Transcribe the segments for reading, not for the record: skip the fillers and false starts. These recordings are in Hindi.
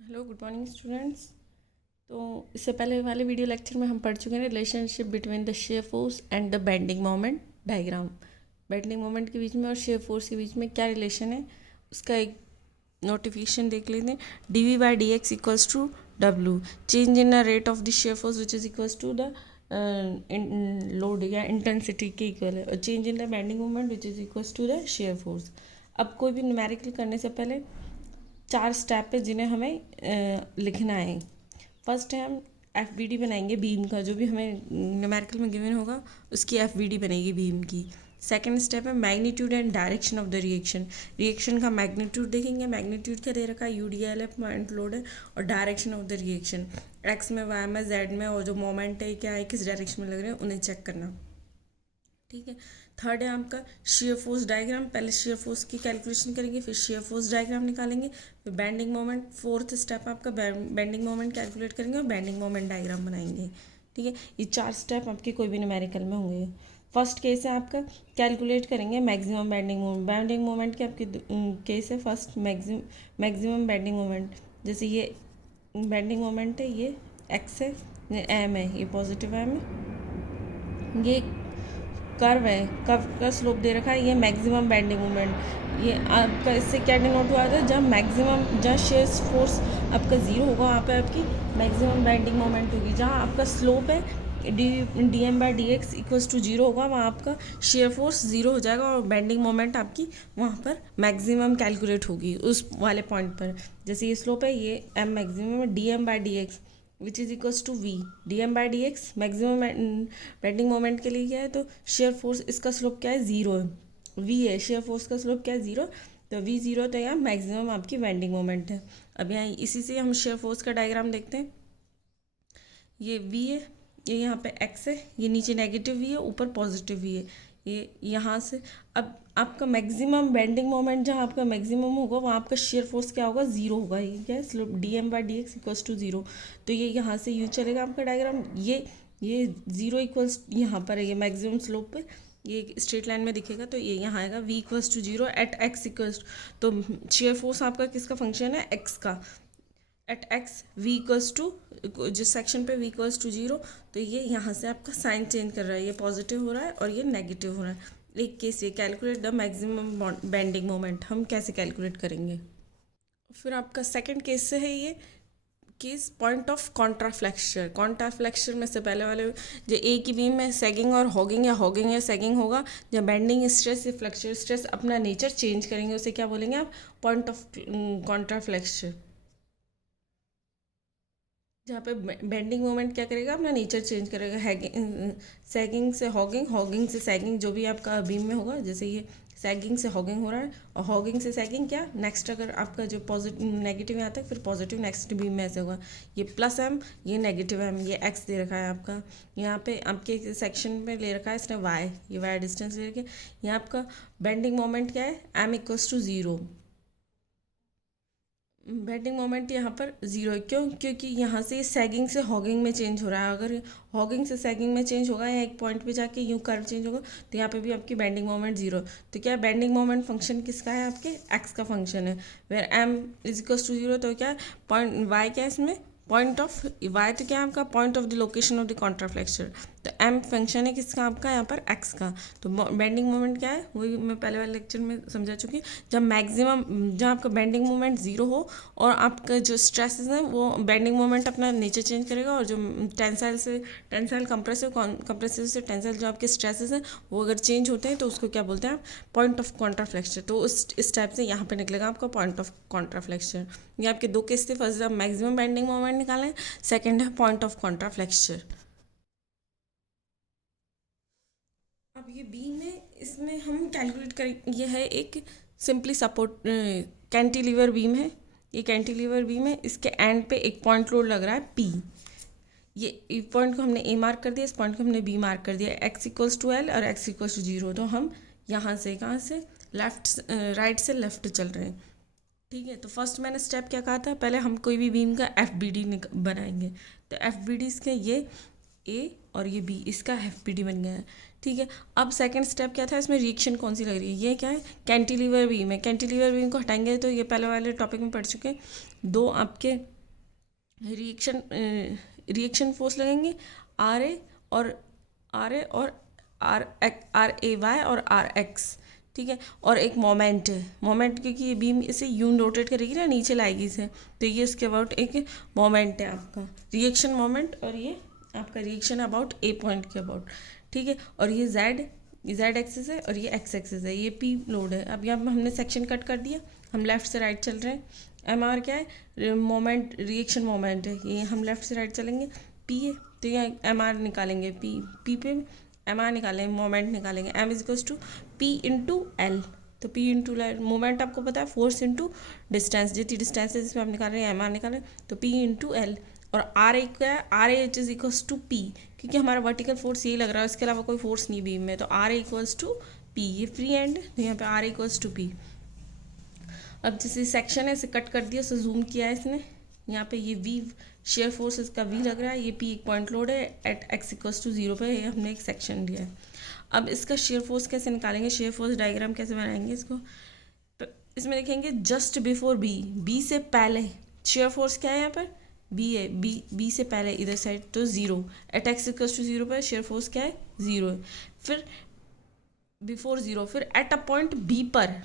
Hello good morning students. तो इससे पहले वाले वीडियो लेक्चर में हम पढ़ चुके हैं relationship between the shear force and the bending moment diagram. Bending moment के बीच में और शेयर फोर्स के बीच में क्या रिलेशन है उसका एक नोटिफिकेशन देख लेते हैं। D V by D X equals to W, change in the rate of the shear force which is equals to the load या इंटेंसिटी के इक्वल है, और change in the bending moment which is equals to the shear force. अब कोई भी न्यूमेरिकल करने से पहले 4 स्टेप है जिन्हें हमें लिखना है। फर्स्ट है हम एफ बी डी बनाएंगे बीम का, जो भी हमें न्यूमेरिकल में गिवन होगा उसकी एफ बी डी बनेगी बीम की। सेकेंड स्टेप है magnitude and direction of the reaction. Reaction का मैग्नीट्यूड देखेंगे, मैग्नीट्यूड क्या दे रखा है, यूडीएल है, पॉइंट लोड है, और direction of the reaction x में, वाई में, जेड में, और जो मोमेंट है क्या है, किस डायरेक्शन में लग रहे हैं, उन्हें चेक करना। ठीक है। थर्ड है आपका शेयर फोर्स डायग्राम। पहले शेयर फोर्स की कैलकुलेशन करेंगे, फिर शेयर फोर्स डायग्राम निकालेंगे, फिर बेंडिंग मोमेंट। फोर्थ स्टेप आपका बेंडिंग मोमेंट कैलकुलेट करेंगे और बेंडिंग मोमेंट डायग्राम बनाएंगे। ठीक है, ये 4 स्टेप आपके कोई भी न्यूमेरिकल में होंगे। फर्स्ट केस है आपका कैलकुलेट करेंगे maximum bending moment. Bending moment के आपके केस है फर्स्ट मैक्सिमम बेंडिंग मोमेंट। जैसे ये बेंडिंग मोमेंट है, ये एक्स है, ये एम है, ये पॉजिटिव एम है, ये कर्व है, कर्व का स्लोप दे रखा है, ये मैक्सिमम बेंडिंग मोमेंट। ये आपका इससे क्या डिनोट हुआ था, जब मैक्सिमम जहाँ शेयर फोर्स आपका ज़ीरो होगा वहाँ पे आपकी मैक्सिमम बेंडिंग मोमेंट होगी। जहाँ आपका स्लोप है D M by D X equals to zero होगा, वहाँ आपका शेयर फोर्स ज़ीरो हो जाएगा और बेंडिंग मोमेंट आपकी वहाँ पर मैक्सिमम कैलकुलेट होगी उस वाले पॉइंट पर। जैसे ये स्लोप है, ये एम मैक्सिमम है, D M by D X which is equals to V. D M by D X maximum bending moment के लिए क्या है, तो शेयर फोर्स इसका स्लोप क्या है, ज़ीरो है। वी है, शेयर फोर्स का स्लोप क्या है, ज़ीरो, तो वी ज़ीरो, तो यहाँ मैक्सिमम आपकी बेंडिंग मोमेंट है। अब यहाँ इसी से हम शेयर फोर्स का डायग्राम देखते हैं। ये वी है, ये यहाँ पे एक्स है, ये नीचे नेगेटिव वी है, ऊपर पॉजिटिव वी है। ये यहाँ से अब आपका मैक्सिमम बेंडिंग मोमेंट जहाँ आपका मैक्सिमम होगा वहाँ आपका शेयर फोर्स क्या होगा, जीरो होगा। ये क्या है, slope D M by D X equals to zero. तो ये यहाँ से यूँ चलेगा आपका डायग्राम। ये जीरो इक्वल्स यहाँ पर है, ये मैक्सिमम स्लोप पे ये स्ट्रेट लाइन में दिखेगा, तो ये यहाँ आएगा V equals to zero at X equals. तो शेयर फोर्स आपका किसका फंक्शन है, एक्स का। At X V equals to, जिस सेक्शन पे वी इक्वल्स टू जीरो, तो ये यहाँ से आपका साइन चेंज कर रहा है, ये पॉजिटिव हो रहा है और ये नेगेटिव हो रहा है। एक केस ये calculate the maximum bending moment, हम कैसे कैलकुलेट करेंगे। फिर आपका सेकंड केस से है ये case point of contraflexure. Contraflexure में से पहले वाले जो ए की बीम में सैगिंग और हॉगिंग या सैगिंग होगा, जब बेंडिंग स्ट्रेस या फ्लेक्चर स्ट्रेस अपना नेचर चेंज करेंगे, उसे क्या बोलेंगे आप, पॉइंट ऑफ कॉन्ट्राफ्लेक्चर। जहाँ पे बेंडिंग मोमेंट क्या करेगा, अपना नेचर चेंज करेगा। सैगिंग से हॉगिंग, हॉगिंग से सैगिंग, जो भी आपका बीम में होगा। जैसे ये सैगिंग से हॉगिंग हो रहा है और हॉगिंग से सैगिंग, क्या नेक्स्ट, अगर आपका जो पॉजिटिव नेगेटिव यहाँ तक, फिर पॉजिटिव नेक्स्ट बीम में ऐसे होगा। ये प्लस एम, ये नेगेटिव एम, ये एक्स दे रखा है आपका। यहाँ पे आपके सेक्शन में ले रखा है इसने वाई, ये वाई डिस्टेंस ले रखे। यहाँ आपका बेंडिंग मोमेंट क्या है, M equals to zero. Bending moment यहाँ पर ज़ीरो है, क्यों, क्योंकि यहाँ से सैगिंग से हॉगिंग में चेंज हो रहा है। अगर हॉगिंग से सैगिंग में चेंज होगा या एक पॉइंट पे जाके यूँ कर्व चेंज होगा, तो यहाँ पे भी आपकी बेंडिंग मोमेंट जीरो। तो क्या बेंडिंग मोमेंट फंक्शन किसका है, आपके एक्स का फंक्शन है। Where M is equals to zero, तो क्या पॉइंट वाई क्या है इसमें, पॉइंट ऑफ वाई, तो क्या है आपका point of the location of the contraflexure. तो एम फंक्शन है किसका, आपका यहाँ पर एक्स का। तो बेंडिंग मोमेंट क्या है, वही मैं पहले वाले लेक्चर में समझा चुकी। जब मैक्सिमम, जब आपका बेंडिंग मोमेंट जीरो हो और आपका जो स्ट्रेसेस हैं वो बेंडिंग मोमेंट अपना नेचर चेंज करेगा, और जो टेंसाइल कंप्रेसिव से टेंसाइल जो आपके स्ट्रेसेस हैं वो अगर चेंज होते हैं तो उसको क्या बोलते हैं आप, पॉइंट ऑफ कॉन्ट्राफ्लेक्चर। तो इस टाइप से यहाँ पे निकलेगा आपका पॉइंट ऑफ कॉन्ट्राफ्लेक्चर। ये आपके दो केस थे, फर्स्ट जब मैक्सिमम बेंडिंग मोमेंट निकालें, सेकेंड है पॉइंट ऑफ कॉन्ट्राफ्लेक्चर। अब ये बीम में, इसमें हम कैलकुलेट करें, ये है एक सिंपली सपोर्ट कैंटिलीवर बीम है। ये कैंटिलीवर बीम है, इसके एंड पे एक पॉइंट लोड लग रहा है पी। ये पॉइंट को हमने ए मार्क कर दिया, इस पॉइंट को हमने बी मार्क कर दिया। एक्स इक्वल्स टू एल और एक्स इक्वल्स टू जीरो। तो हम यहाँ से, कहाँ से, राइट से लेफ्ट चल रहे हैं। ठीक है, तो फर्स्ट मैंने स्टेप क्या कहा था, पहले हम कोई भी बीम का एफ बी डी बनाएंगे। तो एफ बी डी इसके ये ए और ये बी, इसका एफ पी डी बन गया है। ठीक है, अब सेकंड स्टेप क्या था, इसमें रिएक्शन कौन सी लग रही है, ये क्या है, कैंटिलीवर बीम है। कैंटिलीवर बीम को हटाएंगे तो ये पहले वाले टॉपिक में पढ़ चुके हैं, दो आपके रिएक्शन फोर्स लगेंगे, आर ए और आर ए वाई और आर एक्स। ठीक है, और एक मोमेंट है, मोमेंट क्योंकि ये बीम इसे यून रोटेट करेगी ना, नीचे लाएगी इसे, तो ये इसके अबाउट एक मोमेंट है आपका रिएक्शन मोमेंट, और ये आपका रिएक्शन अबाउट ए पॉइंट के अबाउट। ठीक है, और ये जेड एक्सिस है और ये एक्स एक्सिस है, ये पी लोड है। अब यहाँ पर हमने सेक्शन कट कर दिया, हम लेफ्ट से राइट चल रहे हैं। एम आर क्या है, मोमेंट, रिएक्शन मोमेंट है, ये हम लेफ्ट से राइट चलेंगे। पी है तो यहाँ एम आर निकालेंगे, पी पे एम आर निकालेंगे, मोमेंट निकालेंगे, M is equals to P into L. तो पी इंटू एल, मोमेंट आपको पता है फोर्स इंटू डिस्टेंस, जितनी डिस्टेंस है जिसमें आप निकाल रहे हैं एम आर निकाल रहे हैं, तो पी इंटू एल। और आर ए क्या है, R H is equals to P, क्योंकि हमारा वर्टिकल फोर्स यही लग रहा है, इसके अलावा कोई फोर्स नहीं बीम में, तो R A equals to P, ये फ्री एंड, तो यहाँ पे R A equals to P. अब जैसे सेक्शन है इसे कट कर दिया, उसे जूम किया है इसने, यहाँ पे ये वी शेयर फोर्स इसका वी लग रहा है, ये पी एक पॉइंट लोड है एट एक्स इक्वल्स टू 0 पे, ये हमने एक सेक्शन लिया है। अब इसका शेयर फोर्स कैसे निकालेंगे, शेयर फोर्स डायग्राम कैसे बनाएंगे इसको, तो इसमें देखेंगे जस्ट बिफोर बी से पहले शेयर फोर्स क्या है, यहाँ पर बी है, बी से पहले इधर साइड तो 0, एट एक्स इक्वल्स टू 0 पर शेयर फोर्स क्या है, 0 है। फिर बिफोर 0, फिर एट अ पॉइंट बी पर,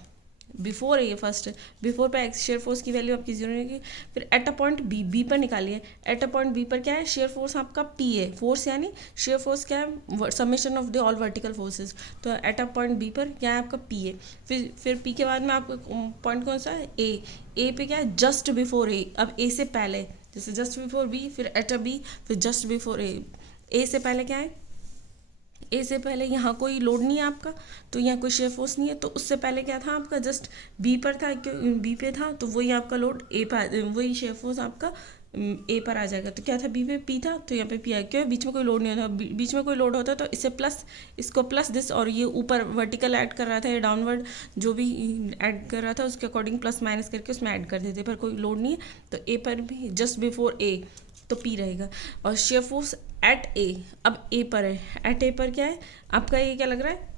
बिफोर है ये फर्स्ट, बिफोर पे एक्स शेयर फोर्स की वैल्यू आपकी 0 रहेगी। फिर एट अ पॉइंट बी पर निकालिए, एट अ पॉइंट बी पर क्या है, शेयर फोर्स आपका पी है, फोर्स यानी शेयर फोर्स क्या है, summation of the all vertical forces, तो एट अ पॉइंट बी पर क्या है आपका पी है। फिर पी के बाद में आपका पॉइंट कौन सा है, ए पे क्या है, जस्ट बिफोर ए, अब ए से पहले, जैसे जस्ट बिफोर बी, फिर एट अ बी, फिर जस्ट बिफोर ए से पहले क्या है, ए से पहले यहाँ कोई लोड नहीं है आपका, तो यहाँ कोई शेयर फोर्स नहीं है, तो उससे पहले क्या था आपका, जस्ट बी पर था, क्यों बी पे था, तो वही आपका लोड ए पर, वही शेयर फोर्स आपका ए पर आ जाएगा। तो क्या था, बी पे पी था, तो यहाँ पे पी आ, क्यों, बीच में कोई लोड नहीं होता, बीच में कोई लोड होता तो इससे प्लस, इसको प्लस दिस, और ये ऊपर वर्टिकल ऐड कर रहा था, ये डाउनवर्ड जो भी ऐड कर रहा था उसके अकॉर्डिंग प्लस माइनस करके उसमें ऐड कर देते, पर कोई लोड नहीं है, तो ए पर भी जस्ट बिफोर ए तो पी रहेगा। और शेयर फोर्स एट ए, अब ए पर है, एट ए पर क्या है आपका, ये क्या लग रहा है,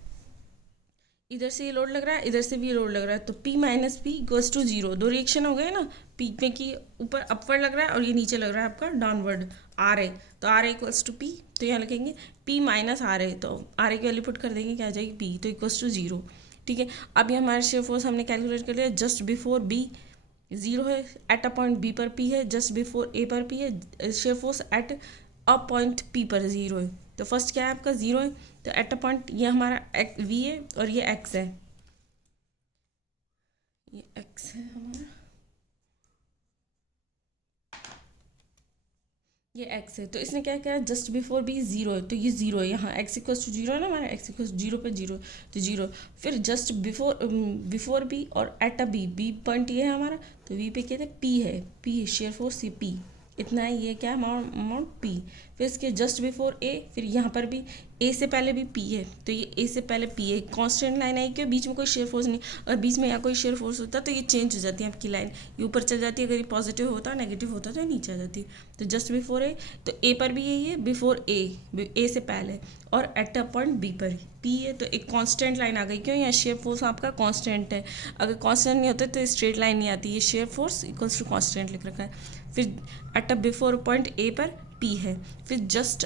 इधर से ये लोड लग रहा है, इधर से भी लोड लग रहा है, तो P minus P equals to 0, दो रिएक्शन हो गए ना, P में कि ऊपर अपवर्ड लग रहा है और ये नीचे लग रहा है आपका डाउनवर्ड आर ए, तो R A equals to P, तो यहाँ लिखेंगे P माइनस आर ए, तो आर ए की वैल्यू पुट कर देंगे, क्या आ जाएगी P, तो इक्वल्स टू 0। ठीक है, अब ये हमारे शेयर फोर्स हमने कैलकुलेट कर लिया, जस्ट बिफोर बी 0 है, एट अ पॉइंट बी पर P है, जस्ट बिफोर ए पर P है, share force at a point P पर 0 है, तो फर्स्ट क्या है आपका 0 है, तो एट अ पॉइंट ये हमारा वी है और ये एक्स है, ये एक्स है हमारा, ये एक्स है, तो इसने क्या किया, जस्ट बिफोर बी 0 है, तो ये 0 है, यहाँ एक्स इक्वल्स टू 0 है ना हमारा, एक्स इक्वल्स 0 पे 0, तो 0। फिर जस्ट बिफोर बी और एट अ बी पॉइंट ये है हमारा, तो वी पे कहते हैं पी है, P shear force C P, इतना है, ये क्या है अमाउंट पी। फिर इसके जस्ट बिफोर ए, फिर यहाँ पर भी ए से पहले भी पी है, तो ये ए से पहले पी है, कांस्टेंट लाइन है, क्यों, बीच में कोई शेयर फोर्स नहीं, और बीच में यहाँ कोई शेयर फोर्स होता तो ये चेंज हो जाती है आपकी लाइन, ये ऊपर चल जाती है, अगर ये पॉजिटिव होता नेगेटिव होता तो नीचे आ जाती है। तो जस्ट बिफोर ए, तो ए पर भी यही है, बिफोर ए से पहले, और एट अ पॉइंट बी पर पी है, तो एक कांस्टेंट लाइन आ गई, क्यों, यहाँ शेयर फोर्स आपका कांस्टेंट है, अगर कांस्टेंट नहीं होता तो स्ट्रेट लाइन नहीं आती, ये shear force equals to constant लिख रखा है। फिर at a before point A पर पी है, फिर just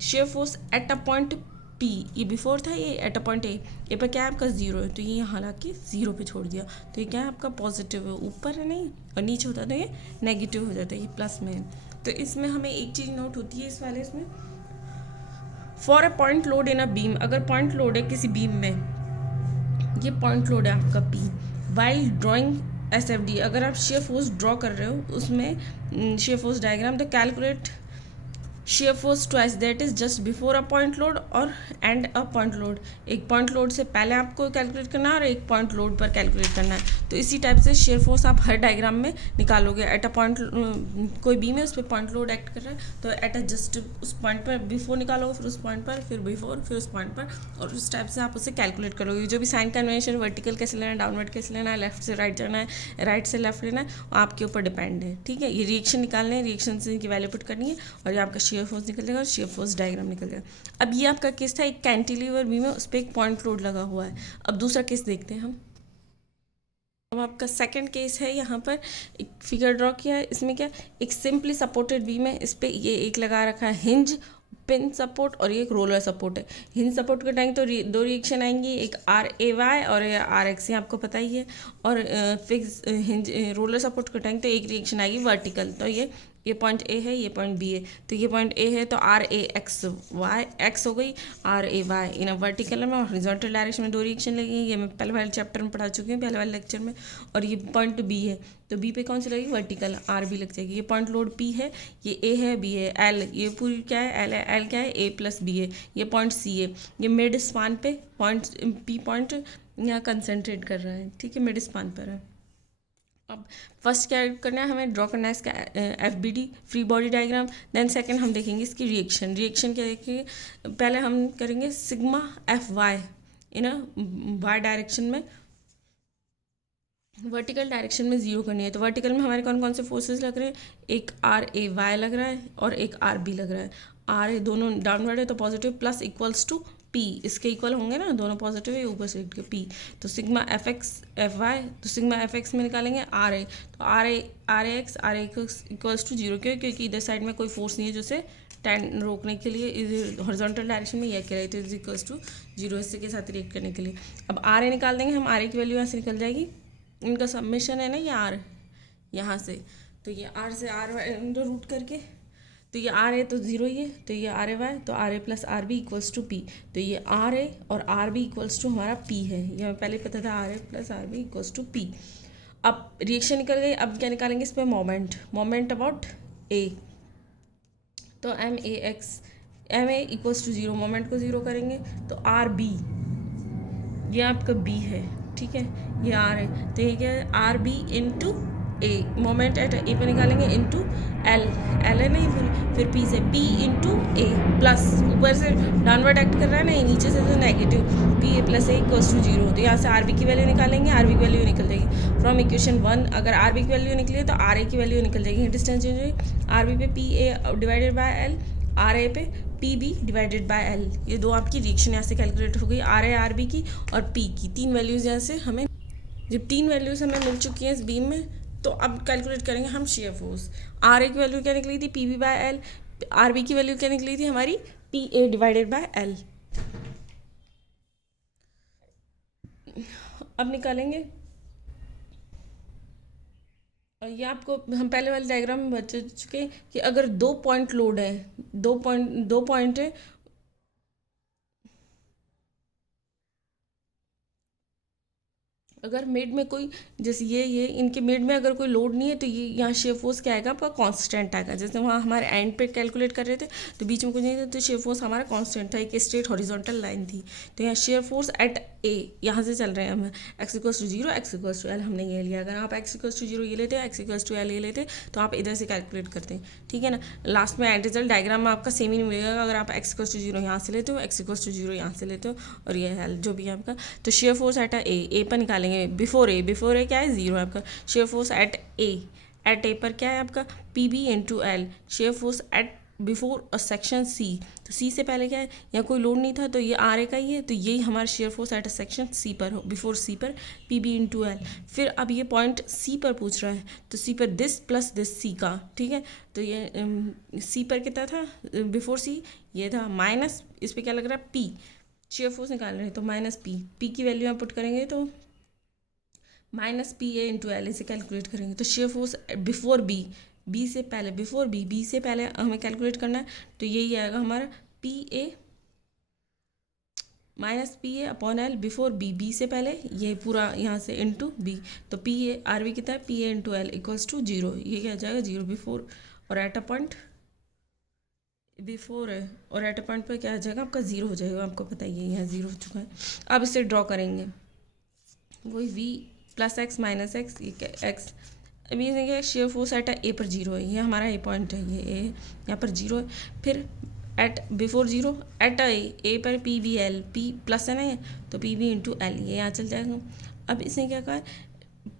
shear force at a point P, ये बिफोर था, ये एट अ पॉइंट ए पर क्या है आपका 0 है, तो ये यहाँ ला के 0 पे छोड़ दिया, तो ये क्या है आपका पॉजिटिव है, ऊपर है नहीं, और नीचे होता तो ये नेगेटिव हो जाता है, ये प्लस में है। तो इसमें हमें एक चीज़ नोट होती है इस वाले इसमें, for a point load in a beam, अगर पॉइंट लोड है किसी बीम में, ये पॉइंट लोड है आपका पी, वाइल ड्राइंग SFD, अगर आप शेयर फोर्स ड्रॉ कर रहे हो उसमें शेयर फोर्स डायग्राम, तो calculate shear force twice, that is just before a point load और एंड अ पॉइंट लोड, एक पॉइंट लोड से पहले आपको कैलकुलेट करना है और एक पॉइंट लोड पर कैलकुलेट करना है। तो इसी टाइप से शेयर फोर्स आप हर डायग्राम में निकालोगे, एट अ पॉइंट कोई बीम है उस पर पॉइंट लोड एक्ट कर रहा है, तो एट अ जस्ट उस पॉइंट पर बिफोर निकालोगे, फिर उस पॉइंट पर, फिर बिफोर, फिर उस पॉइंट पर, और उस टाइप से आप उसे कैलकुलेट करोगे। जो भी साइन कन्वेंशन, वर्टिकल कैसे लेना है, डाउनवर्ड कैसे लेना है, लेफ्ट से राइट जाना है, राइट से लेफ्ट लेना है, आपके ऊपर डिपेंड है। ठीक है, ये रिएक्शन निकालने हैं, रिएक्शन से इनकी वैल्यू पुट करनी है, और ये आपका शेयर शेयर फोर्स निकल जाएगा और शेयर फोर्स डायग्राम निकल जाएगा। अब ये आपका केस था एक कैंटिलीवर बीम है, उस पर एक पॉइंट लोड लगा हुआ है। अब दूसरा केस देखते हैं हम। अब आपका सेकंड केस है, यहाँ पर एक फिगर ड्रॉ किया है। इसमें क्या, एक सिंपली सपोर्टेड बीम है, इस पर ये एक लगा रखा है हिंज, पिन सपोर्ट, और ये एक रोलर सपोर्ट है। हिंज सपोर्ट के टाइम तो दो रिएक्शन आएंगी, एक RAY और RX, ये आपको पता ही है। और फिक्स हिंज रोलर सपोर्ट के टाइम तो एक रिएक्शन आएगी वर्टिकल। तो ये पॉइंट A है, ये पॉइंट B है। तो ये पॉइंट A है तो RAXY X हो गई, RAY इन वर्टिकल में, और हॉरिजॉन्टल डायरेक्शन में दो रिएक्शन लगेंगी। ये मैं पहले वाले चैप्टर में पढ़ा चुकी हूँ, पहले वाले लेक्चर में। और ये पॉइंट B है, तो B पे कौन सी लगेगी, वर्टिकल, RB लग जाएगी। ये पॉइंट लोड P है, ये A है, B है, L, ये पूरी क्या है, L है, L क्या है, A प्लस B है। ये पॉइंट C है, ये मिड स्पान पे पॉइंट P पॉइंट यहाँ कंसनट्रेट कर रहा है, ठीक है, मिड स्पान पर है। अब फर्स्ट क्या करना है, हमें ड्रॉ करना है इसका FBD, free body diagram. Then second हम देखेंगे इसकी रिएक्शन क्या देखेंगे, पहले हम करेंगे sigma FY in Y direction में, वर्टिकल डायरेक्शन में जीरो करनी है। तो वर्टिकल में हमारे कौन कौन से फोर्सेस लग रहे हैं, एक RAY लग रहा है और एक RB लग रहा है। RA दोनों डाउनवर्ड है तो positive plus equals to P, इसके इक्वल होंगे ना, दोनों पॉजिटिव है, ऊपर से के P। तो सिग्मा FX FY, तो सिग्मा FX में निकालेंगे RA, तो RAX इक्वल्स टू 0, क्योंकि इधर साइड में कोई फोर्स नहीं है जो से टेन रोकने के लिए हॉरिजॉन्टल डायरेक्शन में यह कह रहे थे, इक्वल्स टू 0, इससे के साथ रिएक्ट करने के लिए। अब RA निकाल देंगे हम, RA की वैल्यू यहाँ से निकल जाएगी, इनका सबमिशन है ना ये R यहाँ से, तो ये R से R रूट करके, तो ये R है तो 0 ही है, तो ये RAY, तो RA plus RB equals to P। तो ये RA और RB इक्वल्स टू हमारा P है, ये हमें पहले पता था, RA plus RB equals to P। अब रिएक्शन निकल गई, अब क्या निकालेंगे इस पर, मोमेंट अबाउट A। तो MA इक्वल्स टू 0, मोमेंट को 0 करेंगे, तो RB ये आपका B है, ठीक है, ये R है, तो ये क्या है, RB into A, moment at A पे निकालेंगे, इंटू L है ना ये पूरी, फिर P से P इंटू A प्लस, ऊपर से डाउनवर्ड एक्ट कर रहा है ना, ये नीचे से तो negative, PA plus A equals to 0। तो यहाँ से RB की वैल्यू निकालेंगे, RB की वैल्यू निकल जाएगी फ्रॉम इक्वेशन 1। अगर RB की वैल्यू निकली तो RA की वैल्यू निकल जाएगी, डिस्टेंस चेंज हुई, RB पे PA divided by L, RA पे PB डिवाइडेड बाय L। ये दो आपकी रिएक्शन यहाँ से कैलकुलेट हो गई, RA RB की और P की, तीन वैल्यूज़ यहाँ से हमें, जब तीन वैल्यूज़ हमें मिल चुकी हैं इस बीम में, तो अब कैलकुलेट करेंगे हम शेयर फोर्स। RA की वैल्यू क्या निकली थी, PB बाय L, RB की वैल्यू क्या निकली थी हमारी, PA डिवाइडेड बाय L। अब निकालेंगे, और ये आपको हम पहले वाले डायग्राम में बता चुके हैं कि अगर दो पॉइंट लोड है, दो पॉइंट है, अगर मिड में कोई, जैसे ये इनके मिड में अगर कोई लोड नहीं है, तो ये यहाँ शेयर फोर्स क्या आएगा आपका, कांस्टेंट आएगा। जैसे वहाँ हमारे एंड पे कैलकुलेट कर रहे थे तो बीच में कुछ नहीं था, तो शेयर फोर्स हमारा कांस्टेंट था, एक स्ट्रेट हॉरिजॉन्टल लाइन थी। तो यहाँ शेयर फोर्स एट A यहाँ से चल रहे हैं हम, x equals to 0, x equals to L हमने ये लिया। अगर आप x इक्वल्स टू 0 ये लेते, x इक्वल्स टू L ये लेते, तो आप इधर से कैलकुलेट करते हैं, ठीक है ना। लास्ट में एंड रिजल्ट डायग्राम में आपका सेम ही मिलेगा, अगर आप x इक्वल्स टू 0 यहाँ से लेते हो, x इक्वल्स टू 0 यहाँ से लेते हो, और ये L जो भी है आपका। तो शेयर फोर्स एट A पर निकालेंगे, बिफोर A क्या है, 0 है आपका। शेयर फोर्स एट A पर क्या है आपका, PB into L। Share force eight before section C, तो C से पहले क्या है, यहाँ कोई लोड नहीं था, तो ये RA का ही है, तो यही हमारा share force eight section C पर हो, बिफोर C पर PB इंटू L। फिर अब ये पॉइंट C पर पूछ रहा है, तो C पर दिस प्लस दिस C का, ठीक है। तो ये C पर कितना था, बिफोर C ये था माइनस, इस पर क्या लग रहा है, P, शेयर फोर्स निकाल रहे हैं, तो माइनस P की वैल्यू आप पुट करेंगे तो माइनस PA इंटू L, इसे कैलकुलेट करेंगे। तो शेयर फोर्स बिफोर B से पहले, बिफोर B से पहले हमें कैलकुलेट करना है, तो यही आएगा हमारा PA minus PA upon L before B से पहले, ये पूरा यहाँ से इंटू B। तो PA RB कितना है, PA into L equals to 0, ये क्या आ जाएगा 0 बिफोर, और एट अ पॉइंट बिफोर है, और एट अ पॉइंट पर क्या आ जाएगा आपका 0 हो जाएगा, आपको पता ही है यहाँ 0 हो चुका है। अब इसे ड्रॉ करेंगे, वही V plus x minus x, ये एक्स। अभी ये क्या, शेयर फोर्स एट A पर 0 है, ये हमारा A पॉइंट है, ये A यहाँ पर 0 है। फिर एट बिफोर 0 एट A पर PB L, P प्लस है ना, तो PB इंटू L, ये यहाँ चल जाएगा। अब इसने क्या कहा,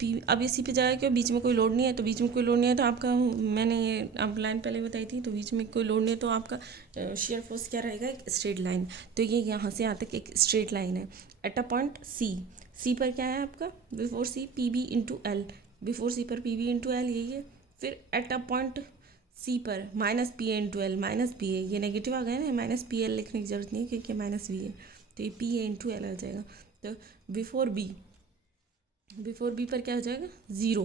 पी, अब ये सी पे जाएगा क्यों, बीच में कोई लोड नहीं है, तो बीच में कोई लोड नहीं है तो आपका, मैंने ये आप लाइन पहले बताई थी, तो बीच में कोई लोड नहीं है तो आपका शेयर फोर्स क्या रहेगा, एक स्ट्रेट लाइन। तो ये यहाँ से यहाँ तक एक स्ट्रेट लाइन है। At a point C, C पर क्या है आपका, before C P B into L, before C पर पी बी इंटू एल, यही है। फिर एट अ पॉइंट सी पर minus P A into L, minus P A, ये नेगेटिव आ गया ना, माइनस पी एल लिखने की जरूरत नहीं है क्योंकि माइनस वी है, तो ये पी ए इंटू एल आ जाएगा। तो बिफोर बी, बिफोर बी पर क्या हो जाएगा, ज़ीरो,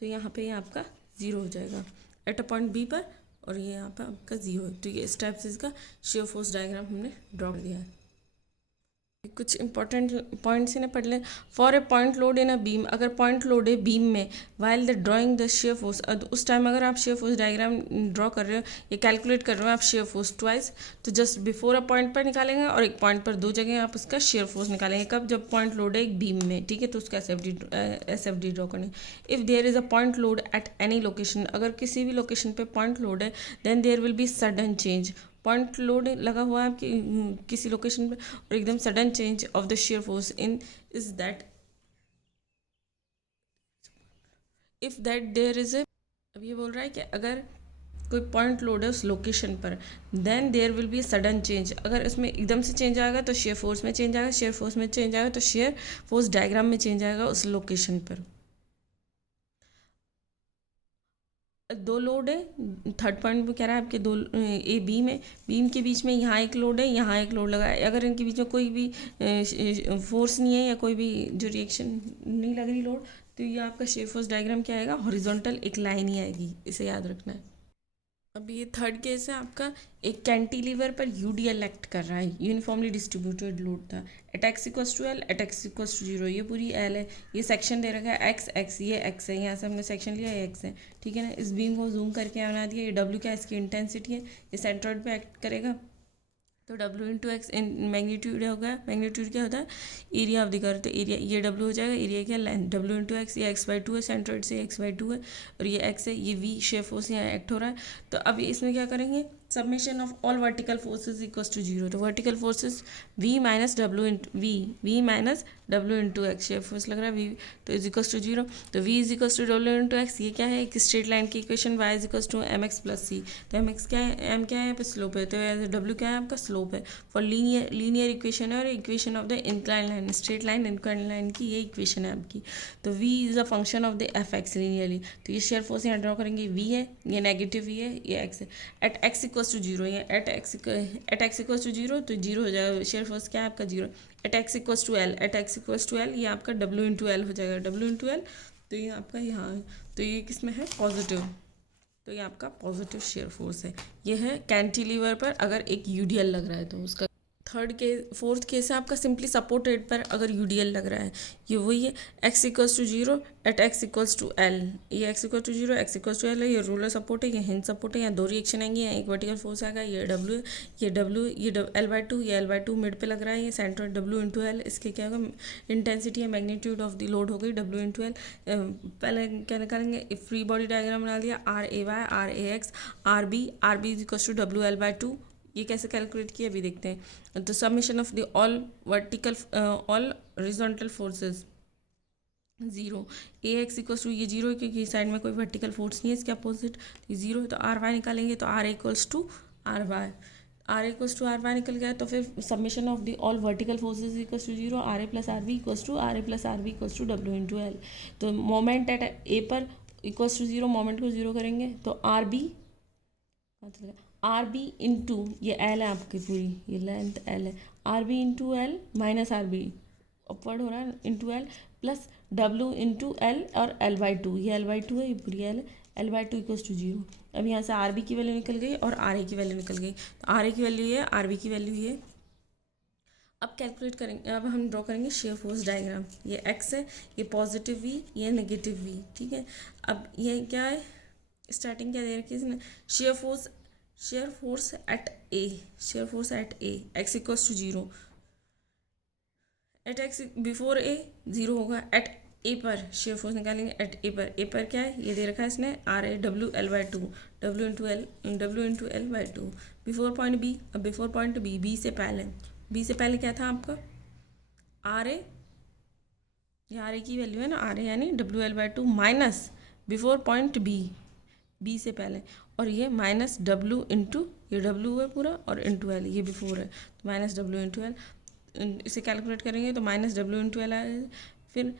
तो यहाँ पे ये आपका ज़ीरो हो जाएगा एट अ पॉइंट बी पर, और ये यहाँ पर आपका ज़ीरो है। तो ये इस टाइप से इसका शेयर फोर्स डायग्राम हमने ड्रॉ कर दिया है। कुछ इंपॉर्टेंट पॉइंट्स इन्हें पढ़ लें। For a point load in a beam, अगर पॉइंट लोड है बीम में, while the drawing the shear force, उस टाइम अगर आप शेयर फोर्स डायग्राम ड्रॉ कर रहे हो या कैलकुलेट कर रहे हो आप शेयर फोर्स ट्वाइस, तो जस्ट बिफोर अ पॉइंट पर निकालेंगे और एक पॉइंट पर दो जगह आप उसका शेयर फोर्स निकालेंगे। कब, जब पॉइंट लोड है एक बीम में, ठीक है, तो उसका एस एफ डी ड्रॉ करें। If there is a point load at any location, अगर किसी भी लोकेशन पे पॉइंट लोड है, then there will be sudden change, point load लगा हुआ है आपकी किसी लोकेशन पे और एकदम sudden change of the shear force in is that, if that there is a, अब ये बोल रहा है कि अगर कोई पॉइंट लोड है उस लोकेशन पर, then there will be sudden change, अगर इसमें एकदम से चेंज आएगा तो शेयर फोर्स में चेंज आएगा, शेयर फोर्स में चेंज आएगा तो शेयर फोर्स डायग्राम में चेंज आएगा उस लोकेशन पर। दो लोड है, थर्ड पॉइंट में कह रहा है आपके दो ए बीम है, बीम के बीच में यहाँ एक लोड है, यहाँ एक लोड लगा है, अगर इनके बीच में कोई भी फोर्स नहीं है या कोई भी जो रिएक्शन नहीं लग रही लोड, तो ये आपका शेयर फोर्स डायग्राम क्या आएगा, हॉरिजॉन्टल एक लाइन ही आएगी, इसे याद रखना है। अब ये थर्ड केस है आपका, एक कैंटिलीवर पर यूडीएल एक्ट कर रहा है, यूनिफॉर्मली डिस्ट्रीब्यूटेड लोड था, at X equals to L, at X equals to zero, ये पूरी एल है, ये सेक्शन दे रखा है एक्स एक्स, ये एक्स है, यहाँ से हमने सेक्शन लिया, ये एक्स है, ठीक है ना। इस बीम को जूम करके बना दिया, ये डब्ल्यू क्या है, इसकी इंटेंसिटी है, ये सेंट्रॉइड पे एक्ट करेगा, तो W into X in magnitude होगा, मैग्नीट्यूड क्या होता है, एरिया ऑफ द कर्व, तो एरिया ये डब्ल्यू हो जाएगा, एरिया क्या लेंथ, डब्ल्यू इंटू एक्स, ये एक्स बाई टू है, सेंट्रॉइड से एक्स बाई टू है, और ये एक्स है, ये वी शेप फोर्स यहाँ एक्ट हो रहा है। तो अब इसमें क्या करेंगे, summation of all vertical forces equals to zero, तो vertical forces we minus W into V minus W into X, shear force लग रहा है वी, तो इज इक्वल्स टू जीरो, तो V is equals to W into X, ये क्या है, एक स्ट्रेट लाइन की equation, Y is equals to M X plus C, तो एम एक्स क्या है, एम क्या है यहाँ पे स्लोप है, तो डब्ल्यू क्या है आपका स्लोप है, फॉर लीनियर इक्वेशन है, और equation of the incline line, straight line incline line की ये इक्वेशन है आपकी। तो v is a function of the F x linearly, तो ये शेयर फोर्स यहाँ ड्रॉ करेंगे, v है, ये नेगेटिव v है, ये x है, at x equals to zero, ये at x equals to zero, तो जीरो हो जाएगा, शेयर फोर्स क्या है आपका zero, at x equals to L, at x equals to L, ये आपका w इंटू एल हो जाएगा, w इंटू एल, तो ये आपका यहाँ है, तो ये किस में है, पॉजिटिव, तो ये आपका पॉजिटिव शेयर फोर्स है, ये है कैंटिलीवर पर अगर एक यूडीएल लग रहा है तो उसका। थर्ड के फोर्थ केस है आपका सिंपली सपोर्टेड पर अगर यूडीएल लग रहा है, ये वही है, X equals to zero at X equals to L, ये X equal to zero X equals to L है, ये रूलर सपोर्ट है, ये हिंज सपोर्ट है, यहाँ दो रिएक्शन आएंगे, यहाँ एक वर्टिकल फोर्स आएगा, ये डब्ल्यू, ये एल बाई टू, ये एल बाई टू मिड पे लग रहा है, ये सेंटर डब्ल्यू इंटू एल, इसके क्या होगा, इंटेंसिटी या मैग्नीट्यूड ऑफ द लोड हो गई डब्ल्यू इंटू एल। पहले क्या निकालेंगे, फ्री बॉडी डायग्राम बना लिया, R A Y, R A X, R B is equals to W L by two, ये कैसे कैलकुलेट किया अभी देखते हैं। तो summation of the all vertical all horizontal forces zero, A X equals to, ये जीरो है क्योंकि इस साइड में कोई वर्टिकल फोर्स नहीं है, इसके अपोजिट ये जीरो है, तो आर वाई निकालेंगे, तो R equals to R Y, R equals to R Y निकल गया, तो फिर summation of the all vertical forces equals to zero, R A plus R B equals to R A plus R B equals to W into L, तो मोमेंट एट ए पर इक्वल्स टू जीरो, मोमेंट को जीरो करेंगे, तो R B, R B into, ये एल है आपकी पूरी, ये लेंथ एल है, R B into L minus R B upward हो रहा है into L, plus W into L और एल बाई टू, ये एल बाई टू है, ये पूरी एल है, L by two equals to zero. अब यहाँ से आर बी की वैल्यू निकल गई और आर ए की वैल्यू निकल गई, तो आर ए की वैल्यू ये, आर बी की वैल्यू ये। अब कैलकुलेट करेंगे, अब हम ड्रॉ करेंगे शेयर फोर्स डायग्राम, ये एक्स है, ये पॉजिटिव वी, ये नेगेटिव वी, ठीक है। अब ये क्या है, स्टार्टिंग क्या दे रखी है इसने, shear force at A, shear force at A, X equals to zero, at X before A zero होगा, एट ए पर शेयर फोर्स निकालेंगे, ए पर क्या है, ये दे रखा है इसने, R A W L by two, W into L by two, before point B, अब बिफोर पॉइंट बी, बी से पहले क्या था आपका, आर ए ये आर ए की वैल्यू है ना, आर ए यानी WL/2 minus before point B से पहले, और ये माइनस W इंटू, ये W है पूरा और इंटू L, ये बिफोर है तो माइनस W इंटू L, इसे कैलकुलेट करेंगे तो माइनस W इंटू L आएगा। फिर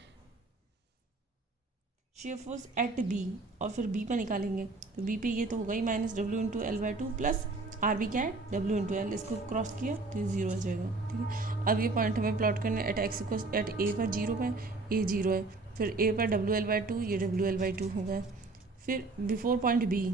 शेयर फोर्स एट बी, और फिर बी पर निकालेंगे तो बी पे ये तो होगा ही minus W/L/2 plus R B क्या है W/L, इसको क्रॉस किया तो ये जीरो हो जाएगा। ठीक है, अब ये पॉइंट हमें प्लॉट करना है eight X equals eight A पर, जीरो पर ए जीरो है, फिर ए पर WL/2, ये WL/2 होगा। फिर बिफोर पॉइंट बी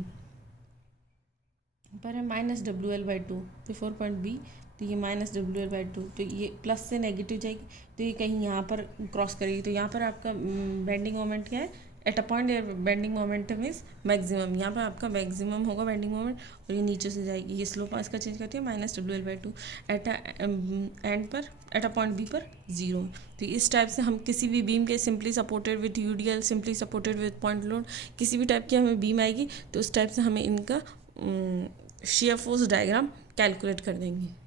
पर है minus WL/2, before point B, तो ये माइनस WL/2, तो ये प्लस से नेगेटिव जाएगी तो ये कहीं यहाँ पर क्रॉस करेगी, तो यहाँ पर आपका बेंडिंग मोमेंट क्या है, at a point bending moment means maximum, यहाँ पर आपका मैक्सिमम होगा बेंडिंग मोमेंट, और ये नीचे से जाएगी, ये स्लोप इसका चेंज करती है माइनस WL/2 एट एंड पर, एट अ पॉइंट बी पर जीरो। तो इस टाइप से हम किसी भी बीम के simply supported with UDL, simply supported with point load, किसी भी टाइप की हमें बीम आएगी तो उस टाइप से हमें इनका शेयर फोर्स डायग्राम कैलकुलेट कर देंगे।